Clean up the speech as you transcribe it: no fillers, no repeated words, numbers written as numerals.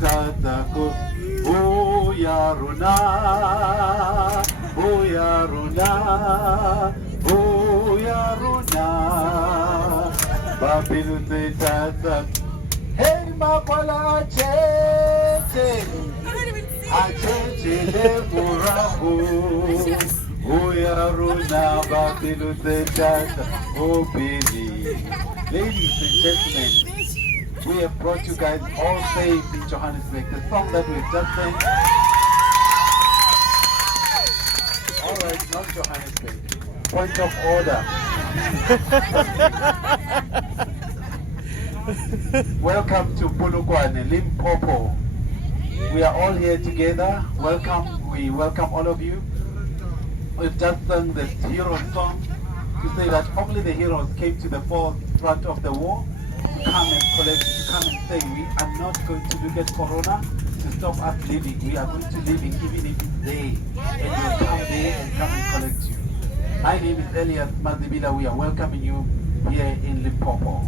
tatako Buyaruna Buyaruna Buyaruna Babilu tatako Hey makwala chete Achete le murahu Buyaruna Babilu tatako Obili. Ladies and gentlemen, we have brought you guys all safe in Johannesburg. The song that we've just sang. Alright, not Johannesburg. Point of order. Welcome to Polokwane, Limpopo. We are all here together. Welcome. We welcome all of you. We've just sung the hero song to say that only the heroes came to the forefront of the war to come and collect, to come and say we are not going to look at Corona to stop us living. We are going to live even if it's there, and we'll come there and come and collect you. My name is Elias Mazibila. We are welcoming you here in Limpopo.